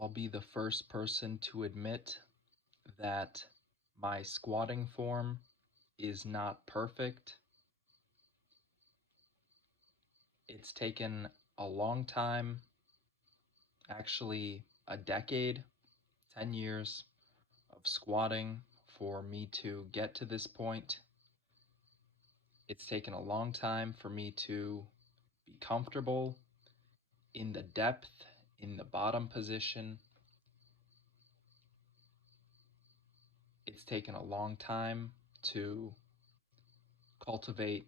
I'll be the first person to admit that my squatting form is not perfect. It's taken a long time, actually a decade, 10 years of squatting for me to get to this point. It's taken a long time for me to be comfortable in the depth, in the bottom position. It's taken a long time to cultivate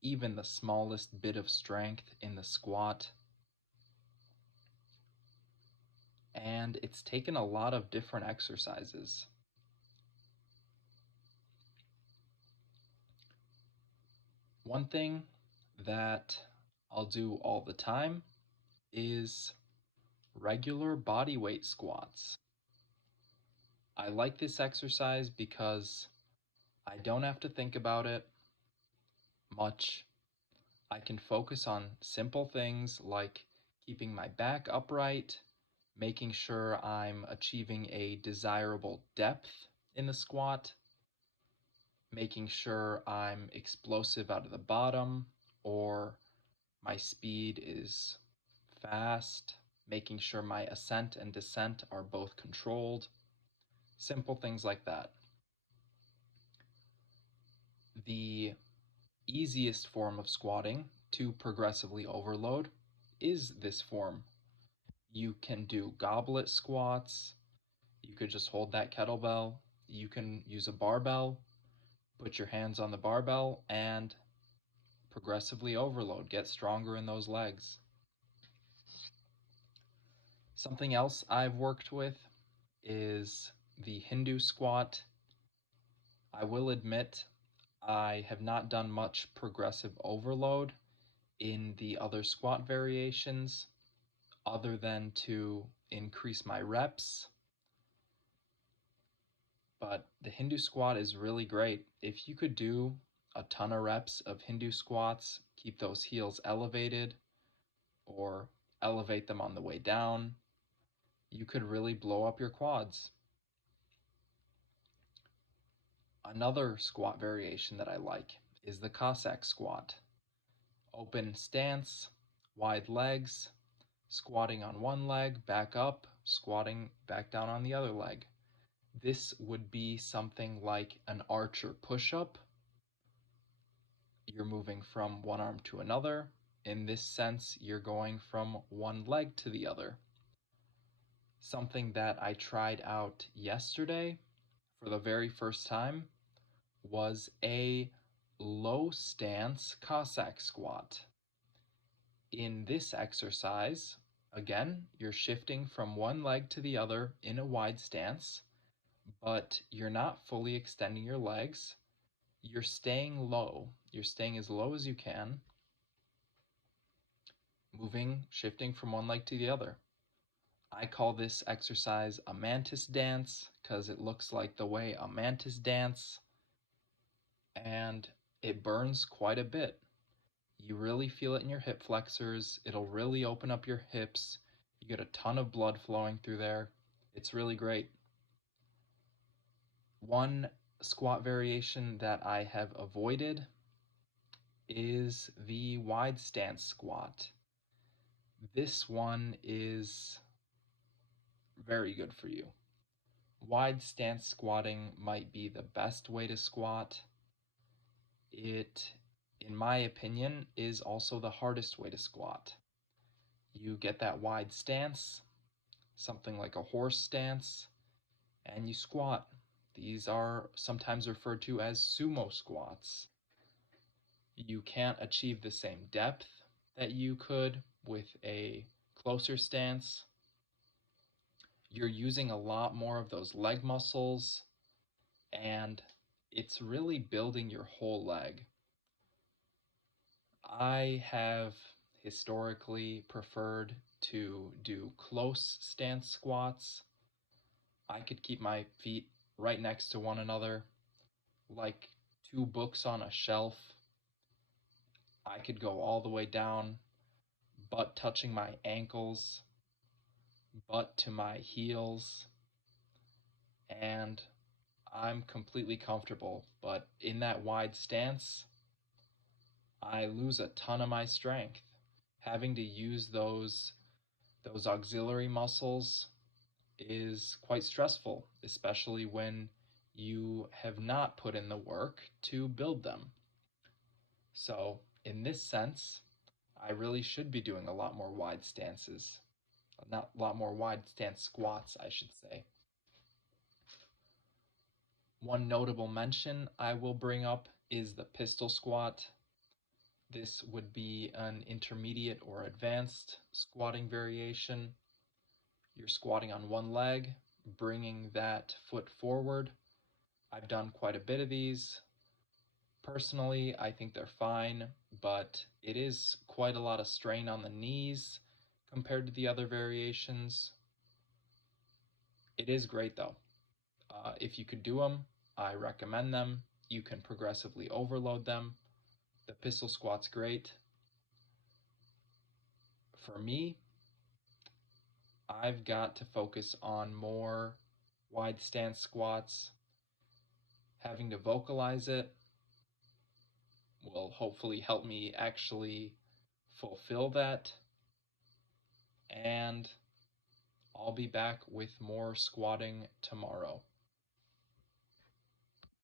even the smallest bit of strength in the squat. And it's taken a lot of different exercises. One thing that I'll do all the time is regular body weight squats. I like this exercise because I don't have to think about it much. I can focus on simple things like keeping my back upright, making sure I'm achieving a desirable depth in the squat, making sure I'm explosive out of the bottom or my speed is fast, making sure my ascent and descent are both controlled, simple things like that. The easiest form of squatting to progressively overload is this form. You can do goblet squats. You could just hold that kettlebell. You can use a barbell, put your hands on the barbell, and progressively overload. Get stronger in those legs. Something else I've worked with is the Hindu squat. I will admit I have not done much progressive overload in the other squat variations other than to increase my reps. But the Hindu squat is really great. If you could do a ton of reps of Hindu squats, keep those heels elevated or elevate them on the way down, you could really blow up your quads. Another squat variation that I like is the Cossack squat. Open stance, wide legs, squatting on one leg, back up, squatting back down on the other leg. This would be something like an archer push-up. You're moving from one arm to another. In this sense, you're going from one leg to the other. Something that I tried out yesterday for the very first time was a low stance Cossack squat. In this exercise, again, you're shifting from one leg to the other in a wide stance, but you're not fully extending your legs. You're staying low. You're staying as low as you can, shifting from one leg to the other. I call this exercise a mantis dance because it looks like the way a mantis dance, and it burns quite a bit. You really feel it in your hip flexors. It'll really open up your hips. You get a ton of blood flowing through there. It's really great. One squat variation that I have avoided is the wide stance squat. This one is very good for you. Wide stance squatting might be the best way to squat. It, in my opinion, is also the hardest way to squat. You get that wide stance, something like a horse stance, and you squat. These are sometimes referred to as sumo squats. You can't achieve the same depth that you could with a closer stance. You're using a lot more of those leg muscles, and it's really building your whole leg. I have historically preferred to do close stance squats. I could keep my feet right next to one another, like two books on a shelf. I could go all the way down, butt touching my ankles, butt to my heels, and I'm completely comfortable. But in that wide stance, I lose a ton of my strength. Having to use those auxiliary muscles is quite stressful, especially when you have not put in the work to build them. So, in this sense, I really should be doing a lot more wide stances. Not a lot more wide stance squats, I should say. One notable mention I will bring up is the pistol squat. This would be an intermediate or advanced squatting variation. You're squatting on one leg, bringing that foot forward. I've done quite a bit of these. Personally, I think they're fine, but it is quite a lot of strain on the knees compared to the other variations. It is great though. If you could do them, I recommend them. You can progressively overload them. The pistol squat's great. For me, I've got to focus on more wide stance squats. Having to vocalize it will hopefully help me actually fulfill that. And I'll be back with more squatting tomorrow.